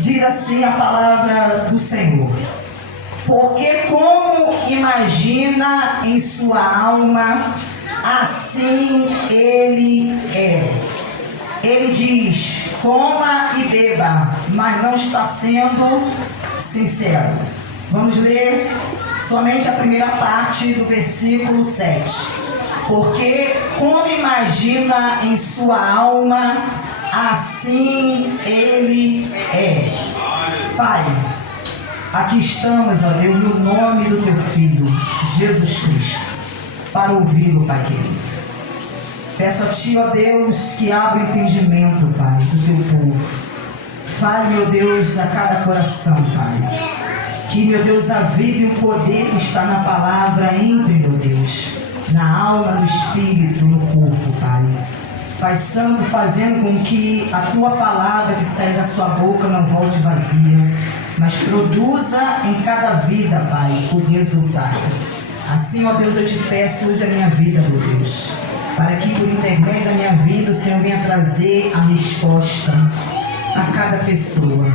Diz assim a palavra do Senhor: porque como imagina em sua alma, assim ele é. Ele diz: coma e beba, mas não está sendo sincero. Vamos ler somente a primeira parte do versículo 7. Porque como imagina em sua alma, assim ele é. Pai, aqui estamos, ó Deus, no nome do teu Filho, Jesus Cristo, para ouvi-lo, Pai querido. Peço a Ti, ó Deus, que abra o entendimento, Pai, do teu povo. Fale, meu Deus, a cada coração, Pai. Que, meu Deus, a vida e o poder que está na palavra entre, meu Deus, na alma, no espírito, no corpo, Pai. Pai Santo, fazendo com que a Tua palavra que sai da Sua boca não volte vazia, mas produza em cada vida, Pai, o resultado. Assim, ó Deus, eu te peço, use a minha vida, meu Deus, para que por intermédio da minha vida o Senhor venha trazer a resposta a cada pessoa.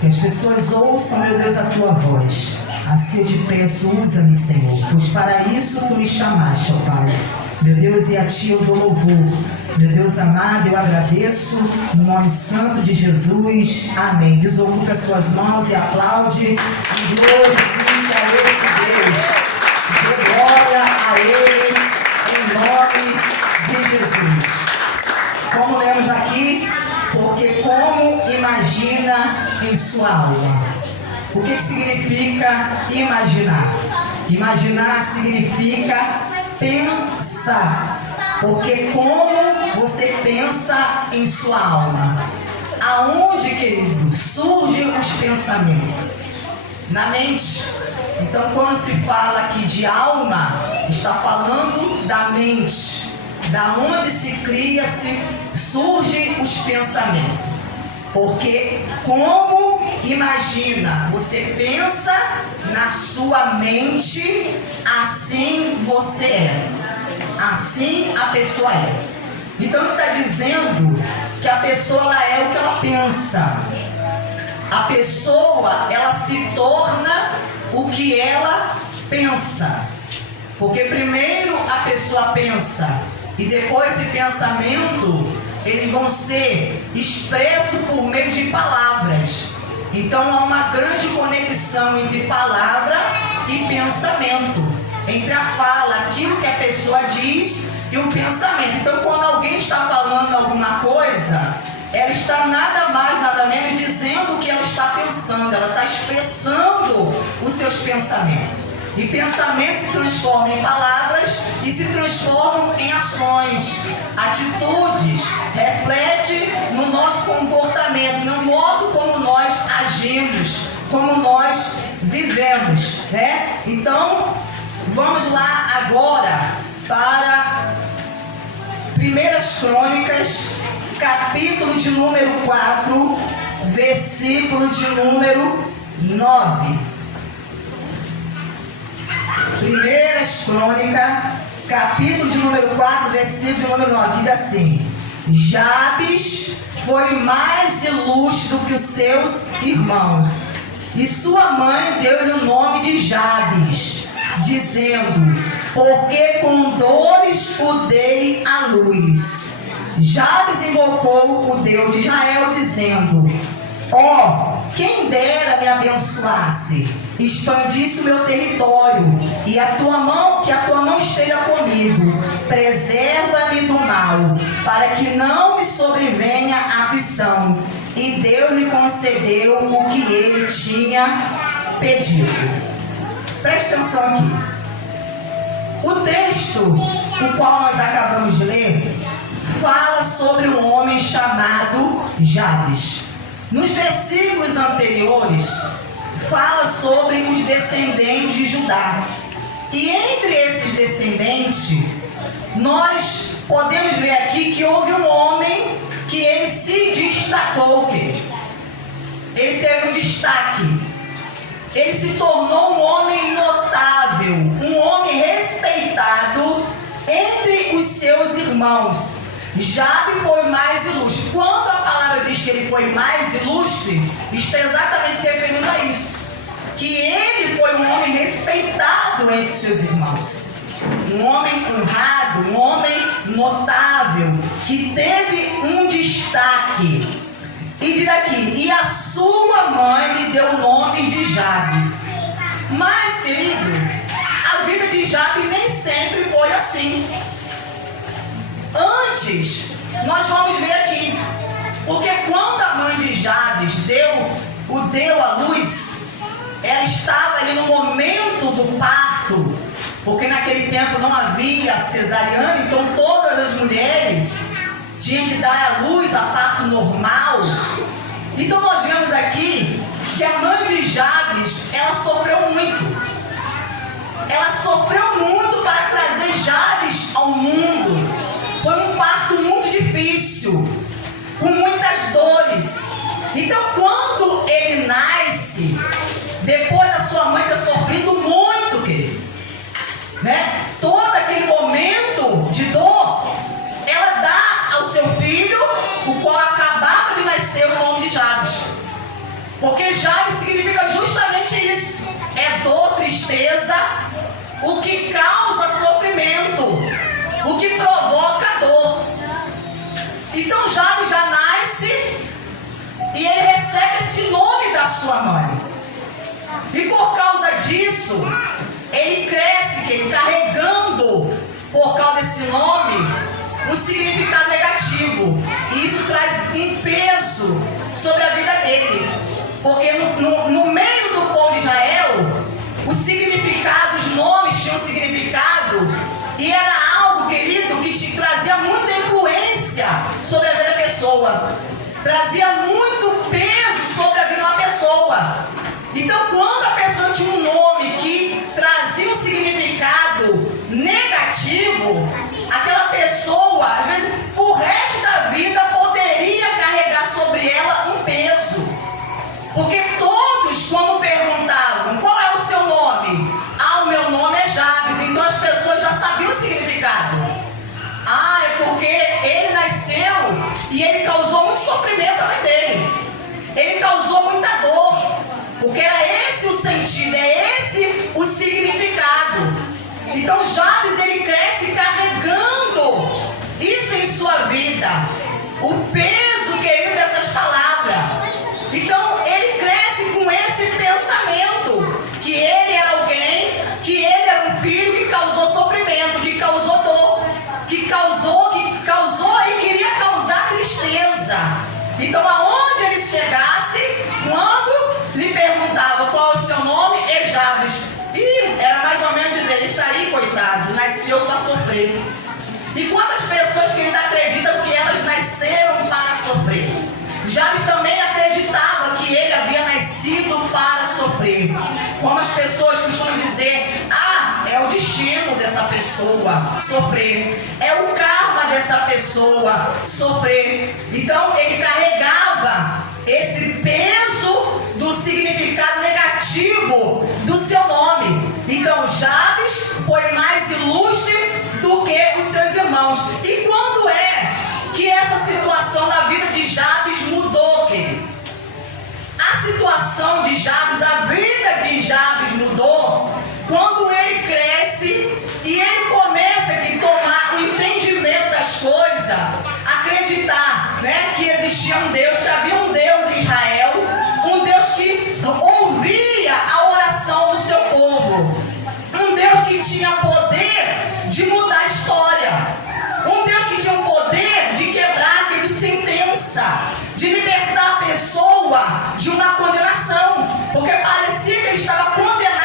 Que as pessoas ouçam, meu Deus, a Tua voz. Assim eu te peço, usa-me, Senhor, pois para isso Tu me chamaste, ó Pai. Meu Deus, e a Ti eu dou louvor. Meu Deus amado, eu agradeço no nome santo de Jesus. Amém. Desocupe as suas mãos e aplaude e glorifica a esse Deus. Dê glória a Ele em nome de Jesus. Como lemos aqui, porque como imagina em sua alma. O que significa imaginar? Imaginar significa pensar. Porque como você pensa em sua alma? Aonde, querido, surgem os pensamentos? Na mente. Então, quando se fala aqui de alma, está falando da mente. Da onde se cria, surgem os pensamentos. Porque como imagina, você pensa na sua mente, assim você é. Assim a pessoa é. Então ele está dizendo que a pessoa ela é o que ela pensa. A pessoa ela se torna o que ela pensa. Porque primeiro a pessoa pensa e depois esse pensamento eles vão ser expressos por meio de palavras. Então há uma grande conexão entre palavra e pensamento. Entre a fala, aquilo que a pessoa diz e o pensamento. Então, quando alguém está falando alguma coisa, ela está nada mais, nada menos dizendo o que ela está pensando. Ela está expressando os seus pensamentos. E pensamentos se transformam em palavras e se transformam em ações, atitudes, reflete no nosso comportamento, no modo como nós agimos, como nós vivemos, né? Então, vamos lá agora para 1 Crônicas, capítulo de número 4, versículo de número 9. 1 Crônicas, capítulo de número 4, versículo de número 9, diz assim: Jabes foi mais ilustre do que os seus irmãos, e sua mãe deu-lhe o nome de Jabes, dizendo: porque com dores o dei à luz. Jabes invocou o Deus de Israel, dizendo: ó, quem dera me abençoasse, expandisse o meu território, e que a tua mão esteja comigo, preserva-me do mal, para que não me sobrevenha aflição. E Deus lhe concedeu o que ele tinha pedido. Preste atenção aqui. O texto, o qual nós acabamos de ler, fala sobre um homem chamado Jabes. Nos versículos anteriores, fala sobre os descendentes de Judá. E entre esses descendentes, nós podemos ver aqui que houve um homem que ele se destacou. Ele teve um destaque. Ele se tornou um homem notável, um homem respeitado entre os seus irmãos. Jabe foi mais ilustre. Quando a palavra diz que ele foi mais ilustre, está exatamente se referindo a isso. Que ele foi um homem respeitado entre seus irmãos. Um homem honrado, um homem notável, que teve um destaque. E diz aqui, e a sua mãe lhe deu o nome de Jabes. Mas, querido, a vida de Jabe nem sempre foi assim. Antes, nós vamos ver aqui, porque quando a mãe de Jabes deu à luz, ela estava ali no momento do parto, porque naquele tempo não havia cesariana, então todas as mulheres tinham que dar à luz a parto normal. Então nós vemos aqui que a mãe de Jabes, ela sofreu muito. Ela sofreu muito para trazer Jabes ao mundo. Foi um parto muito difícil, com muitas dores. Então, quando ele nasce, depois da sua mãe ter sofrido muito, querido, né? Todo aquele momento de dor, ela dá ao seu filho, o qual acabava de nascer, o nome de Jabes. Porque Jabes significa justamente isso: é dor, tristeza, o que causa sofrimento, o que provoca dor. Então Jabes já nasce e ele recebe esse nome da sua mãe. E por causa disso, ele cresce, ele carregando, por causa desse nome, um significado negativo. E isso traz um peso sobre a vida dele. Porque no meio do povo de Israel, os significados, os nomes tinham significado, e era algo, querido, que te trazia muita influência sobre a vida da pessoa, trazia muito peso sobre a vida de uma pessoa. Então, quando a pessoa tinha um nome que trazia um significado negativo, aquela pessoa, às vezes, por resto da vida, poderia carregar sobre ela um peso. Porque todos, quando perguntavam qual é o seu nome, o meu nome é Jabes, então as pessoas já sabiam o significado. É porque ele nasceu e ele causou muito sofrimento à mãe dele. Ele causou muita dor, porque era esse o sentido, é esse o significado. Então Jabes, ele cresce carregando isso em sua vida, o peso, querido, dessas palavras. Então ele cresce com esse pensamento, que ele era alguém, que ele era um filho que causou sofrimento, que causou dor, que causou e queria causar tristeza. Então aonde ele chegasse, quando lhe perguntava qual é o seu nome, é Jabes. E era mais ou menos dizer, isso aí, coitado, nasceu para sofrer. E quantas pessoas, querido, acreditam que elas nasceram para sofrer? Jabes também acreditava que ele havia nascido para sofrer. Como as pessoas costumam dizer, é o destino dessa pessoa sofrer, é o karma dessa pessoa sofrer. Então ele carregava esse peso do significado negativo do seu nome. Então Jabes foi mais ilustre do que os seus irmãos. E quando é que essa situação na vida de Jabes mudou, querido? A situação de Jabes, a vida de Jabes mudou quando ele cresce e ele começa a tomar o entendimento das coisas, acreditar, né, que existia um Deus, que havia um Deus em Israel, um Deus que ouvia a oração do seu povo, um Deus que tinha poder de mudar a história, um Deus que tinha o poder de quebrar aquele sentença, de libertar a pessoa de uma condenação, porque parecia que ele estava condenado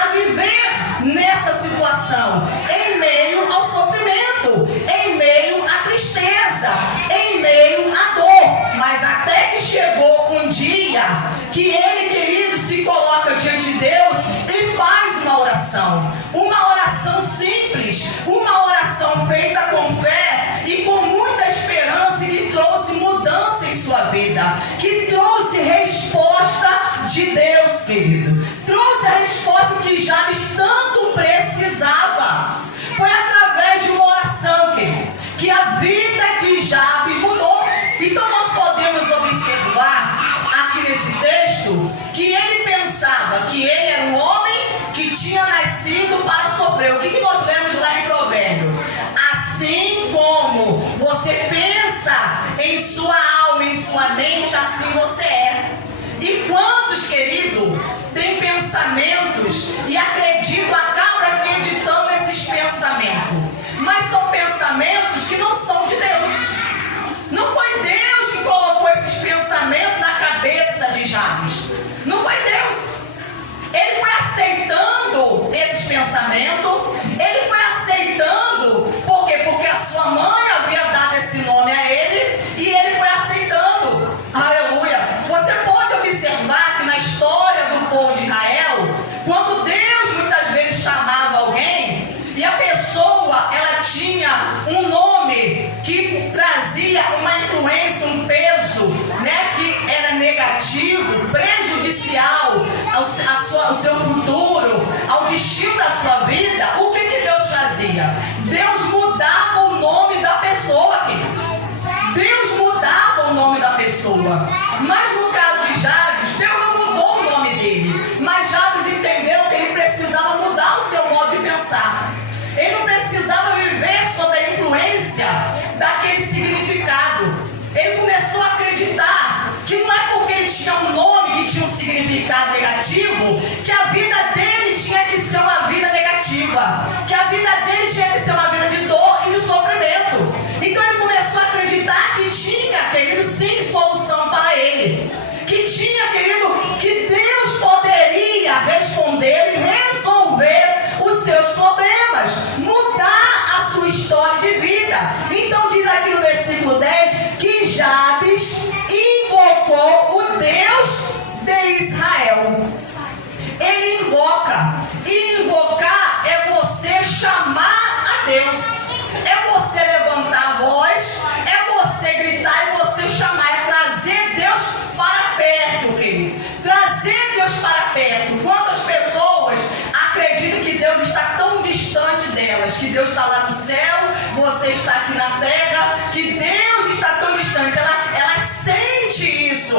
a viver nessa situação, em meio ao sofrimento, em meio à tristeza, em meio à dor. Mas até que chegou um dia que ele, querido, se coloca diante de Deus e faz uma oração simples, uma oração feita com fé e com muita esperança, e que trouxe mudança em sua vida, que trouxe resposta de Deus, querido, trouxe a resposta que Jabes tanto precisava. Foi através de uma oração, querido, que a vida sua mente, assim você é. E quantos, querido, têm pensamentos e acabam acreditando nesses pensamentos, mas são pensamentos que não são de Deus. Não foi Deus que colocou esses pensamentos na cabeça de Jabes. Não foi Deus. Ele foi aceitando esses pensamentos. Ele foi aceitando. Por quê? Porque a sua mãe havia dado esse nome a ele. E ele foi aceitando. Aleluia. Você pode observar que na história do povo de Israel, quando Deus muitas vezes chamava alguém, e a pessoa, ela tinha um nome que trazia uma influência, um peso, né, que era negativo, prejudicial ao seu futuro, ao destino da sua vida, o que Deus fazia? Deus mudava o nome da pessoa, querido. Deus mudava o nome da pessoa. Mas no caso de Jabes, Deus não mudou o nome dele. Mas Jabes entendeu que ele precisava mudar o seu modo de pensar. Ele não precisava viver sob a influência daquele significado. Ele começou a acreditar que não é porque ele tinha um nome que tinha um significado negativo, que a vida dele tinha que ser uma vida negativa, que a vida dele tinha que ser uma vida de dor e de sofrimento. Então ele começou a acreditar que tinha, querido, sim, solução para ele. Que tinha, querido, que Deus poderia responder e resolver os seus problemas, mudar a sua história de vida. Então diz aqui no versículo 10 que Jabes invocou o Deus de Israel. Ele invoca. E invocar é você chamar a Deus. É você levantar a voz, é você gritar e você chamar, é trazer Deus para perto, querido. Trazer Deus para perto. Quantas pessoas acreditam que Deus está tão distante delas, que Deus está lá no céu, você está aqui na terra, que Deus está tão distante. Ela sente isso.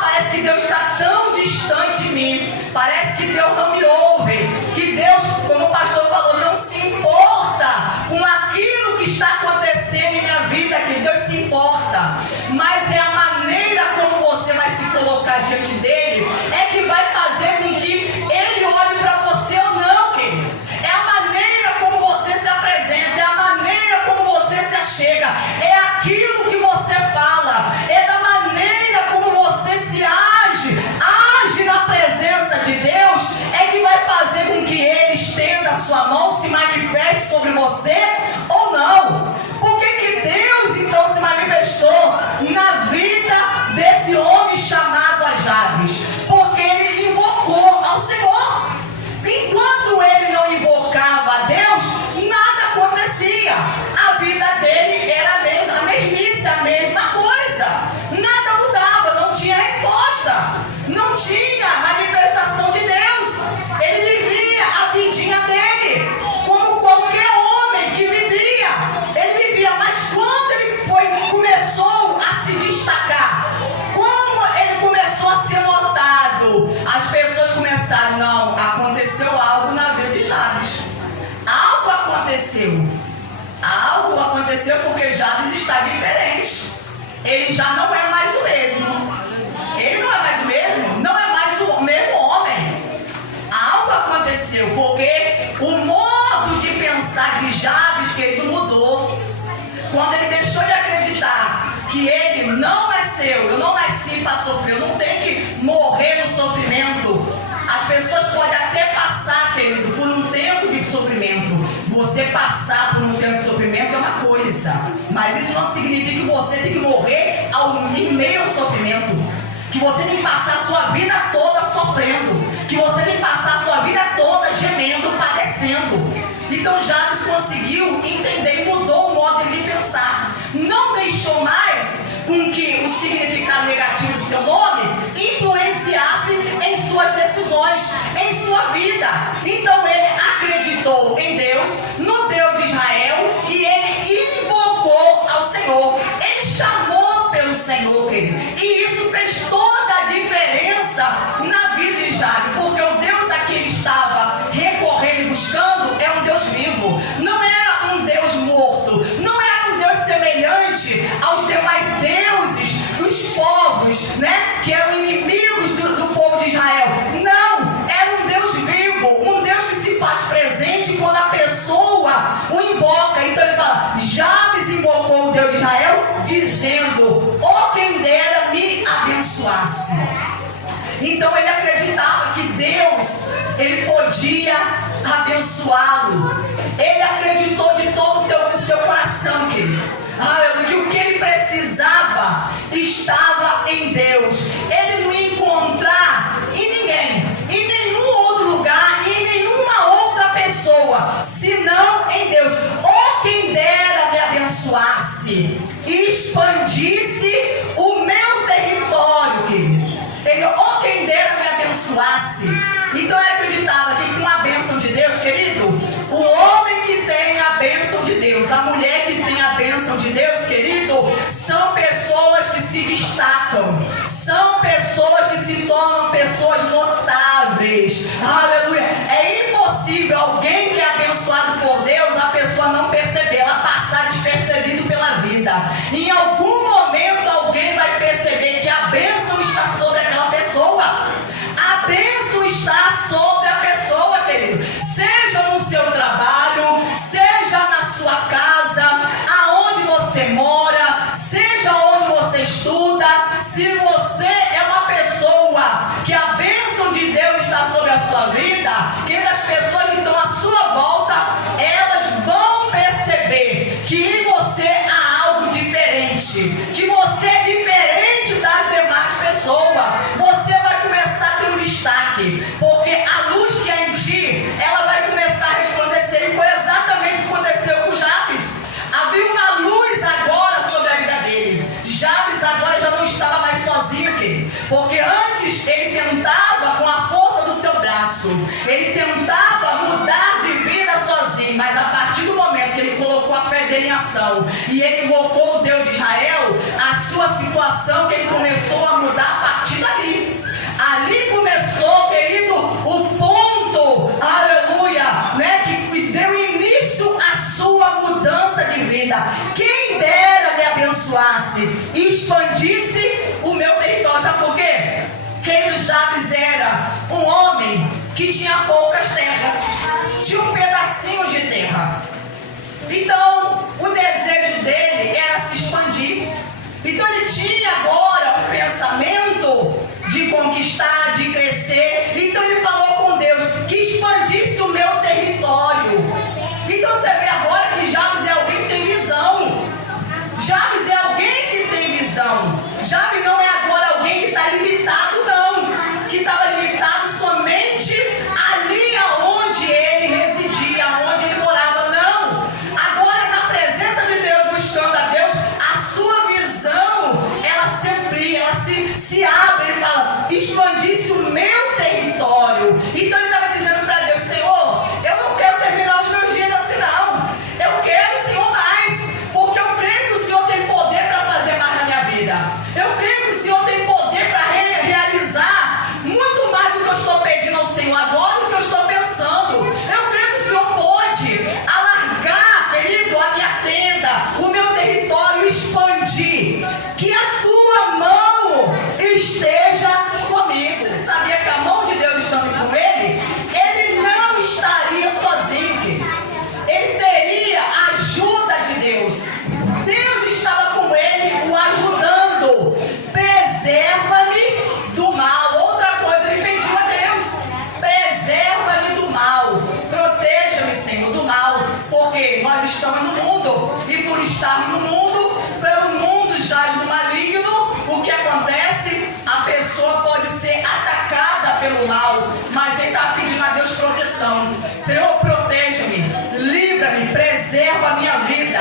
Parece que Deus está tão distante de mim. Parece que Deus não me ouve. Que Deus, como o pastor falou, não se importa com aquilo que está acontecendo em minha vida, que Deus se importa. Mas é a maneira como você vai se colocar diante dele, é que vai fazer com que ele olhe para você ou não, querido. É a maneira como você se apresenta, é a maneira como você se achega, é aquilo que você fala, é da maneira como você se age na presença de Deus, é que vai fazer com que ele estenda a sua mão, se manifeste sobre você ou não. Por que Deus então se manifestou na vida desse homem chamado Jabes? Porque ele invocou ao Senhor. Enquanto ele não invocava a Deus, nada acontecia. A vida dele era a mesmice, a mesma coisa. Nada mudava, não tinha resposta, não tinha manifestação de Deus. Ele vivia a vidinha dele, como qualquer homem que vivia. Ele vivia, mas quando ele começou a se destacar, como ele começou a ser notado, as pessoas começaram, não, aconteceu algo na vida de Jabes. Algo aconteceu porque Jabes está diferente. Ele já não é mais o mesmo. Ele não é mais o mesmo, não é mais o mesmo homem. Algo aconteceu, porque o modo de pensar de Jabes, querido, mudou. Quando ele deixou de acreditar que ele não nasceu, eu não nasci para sofrer, eu não tenho que morrer no sofrimento. As pessoas podem até passar, querido, por um tempo de sofrimento. Você passar por um tempo de sofrimento é uma coisa, mas isso não significa que você tem que morrer em meio ao sofrimento. Que você tem que passar a sua vida toda sofrendo. Que você tem que passar a sua vida toda gemendo, padecendo. Então Jabes conseguiu entender e mudou o modo de pensar. Não deixou mais com que o significado negativo do seu nome influenciasse em suas decisões, em sua vida. Então ele acreditou em Deus, no Deus de Israel, e ele invocou ao Senhor. Ele chamou pelo Senhor, querido. E isso fez toda a diferença na vida de Jabes, porque o Deus a que ele estava recorrendo e buscando é um Deus vivo. Não era um Deus morto, não era um Deus semelhante aos demais deuses dos Então ele acreditava que Deus, ele podia abençoá-lo. Ele acreditou de todo o seu coração, querido. Aleluia. E o que ele precisava estava em Deus. Ele não ia encontrar em ninguém, em nenhum outro lugar, em nenhuma outra pessoa, senão em Deus. Ou quem dera me abençoasse e expandisse o meu território, querido. Ele, ou quem dera me abençoasse. Então ele acreditava que com a bênção de Deus, querido, o homem que tem a bênção de Deus, a mulher que tem a bênção de Deus, querido, são pessoas que se destacam, são pessoas que se tornam pessoas notáveis. Aleluia. É impossível alguém que é abençoado por Deus, a pessoa não perceber, ela passar despercebido pela vida. Em algum momento alguém vai perceber que a bênção está sobre aquela pessoa. A bênção está sobre a pessoa, querido. Seja no seu trabalho, seja na sua casa, aonde você mora, seja onde você estuda. Se você é uma pessoa que a bênção de Deus está sobre a sua vida, que as pessoas que estão à sua volta, elas vão perceber que em você há algo diferente, que você é diferente das demais pessoas. Você vai começar a ter um destaque, porque a luz que é em ti, ela vai começar a resplandecer. E foi exatamente o que aconteceu com Jabes. Havia uma luz agora sobre a vida dele. Jabes agora já não estava mais sozinho, querido, porque antes ele tentava com a força do seu braço, ele tentava mudar de vida sozinho, mas a partir do momento que ele colocou a fé dele em ação e ele invocou o Deus de Israel, a sua situação, que ele começou a mudar a partir dali. Ali começou, querido, o ponto, aleluia, né, que deu início à sua mudança de vida. Quem dera me abençoasse e expandisse o meu território. Sabe por quê? Porque Jabes era um homem que tinha poucas terras, tinha um pedacinho de terra. Então, o desejo dele era se expandir. Então ele tinha agora o pensamento de conquistar, de crescer. Então ele falou com Deus que expandisse o meu território. Então você vê agora que Jabes é alguém que tem visão. Jabes é alguém que tem visão. Jabes não é agora alguém que está limitado, não. Que estava limitado somente ali aonde ele residia, aonde ele morava, não. Agora na presença de Deus, buscando a Deus, a sua visão, ela se amplia, ela se abre. Ele fala, expandisse o meu território. Então ele estava dizendo para Deus, Senhor, eu não quero terminar os meus dias assim, não. Eu quero, Senhor, mais, porque eu creio que o Senhor tem poder para fazer mais na minha vida. Eu creio que o Senhor tem poder para realizar muito mais do que eu estou pedindo ao Senhor agora, do que eu estou pensando. Eu creio que o Senhor pode alargar, querido, a minha tenda, o meu território, expandir. Que a tua mão esteja comigo. Ele sabia que a mão de Deus estando com ele, ele não estaria sozinho, querido. Ele teria a ajuda de Deus. Deus estava com ele, o ajudando. Preserva-me do mal. Outra coisa, ele pediu a Deus: preserva-me do mal. Proteja-me, Senhor, do mal. Porque nós estamos no mundo, e por estar no mundo, pelo mundo jaz no maligno. O que acontece? A pessoa pode ser atacada pelo mal, mas ele está pedindo a Deus proteção. Senhor, proteja-me, livra-me, preserva a minha vida.